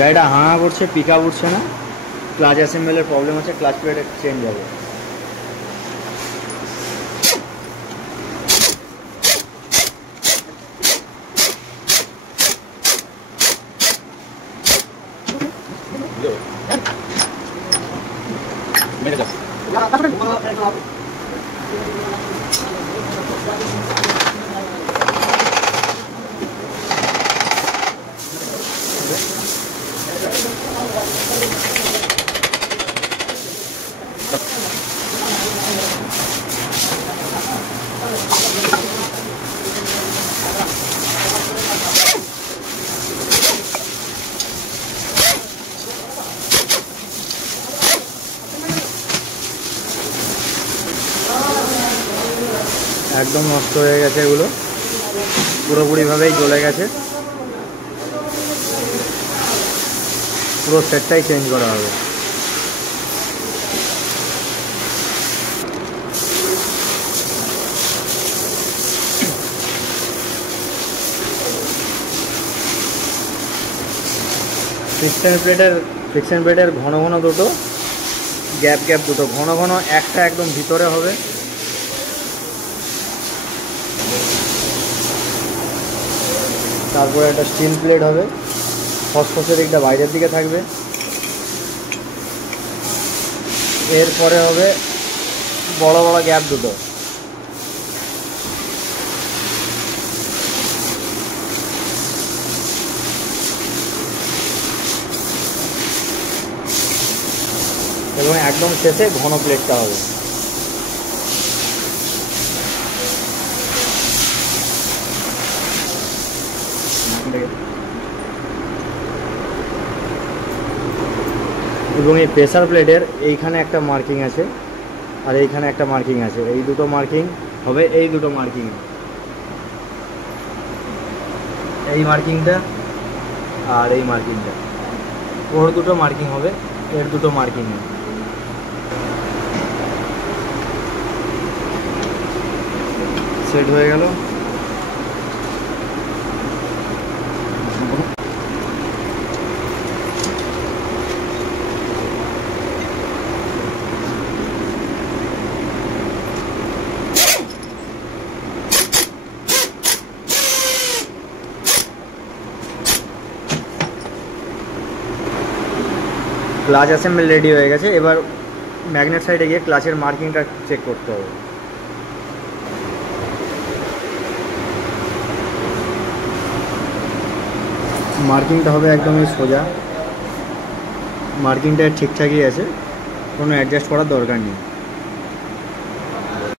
গাড়িটা হাঁ করছে, পিক আপ উঠছে না, ক্লাচ অ্যাসেম্বলের প্রবলেম আছে, ক্লাচ প্লেট চেঞ্জ হবে। একদম নষ্ট হয়ে গেছে, এগুলো পুরোপুরিভাবেই জ্বলে গেছে, পুরো সেটটাই চেঞ্জ করা হবে। ফিক্সেন প্লেটের ঘন ঘন দুটো, গ্যাপ গ্যাপ দুটো, ঘন ঘন একটা একদম ভিতরে হবে, তারপরে একটা স্টিল প্লেট হবে, ফসফসের দিকটা বাইরের দিকে থাকবে, এরপরে হবে বড় বড় গ্যাপ দুটো, এবং একদম শেষে ঘন প্লেটটা হবে। এবং এই প্রেসার প্লেটের এইখানে একটা মার্কিং আছে আর এইখানে একটা মার্কিং আছে, এই দুটো মার্কিং হবে, এই দুটো মার্কিং, এই মার্কিংটা আর এই মার্কিংটা, ওর দুটো মার্কিং হবে, এর দুটো মার্কিং হবে। সেট হয়ে গেল। ক্লাচ অ্যাসেম্বল রেডি হয়ে গেছে, এবার ম্যাগনেট সাইডে গিয়ে ক্লাচের মার্কিংটা চেক করতে হবে। মার্কিংটা হবে একদমই সোজা, মার্কিংটা ঠিকঠাকই আছে, কোনো অ্যাডজাস্ট করার দরকার নেই।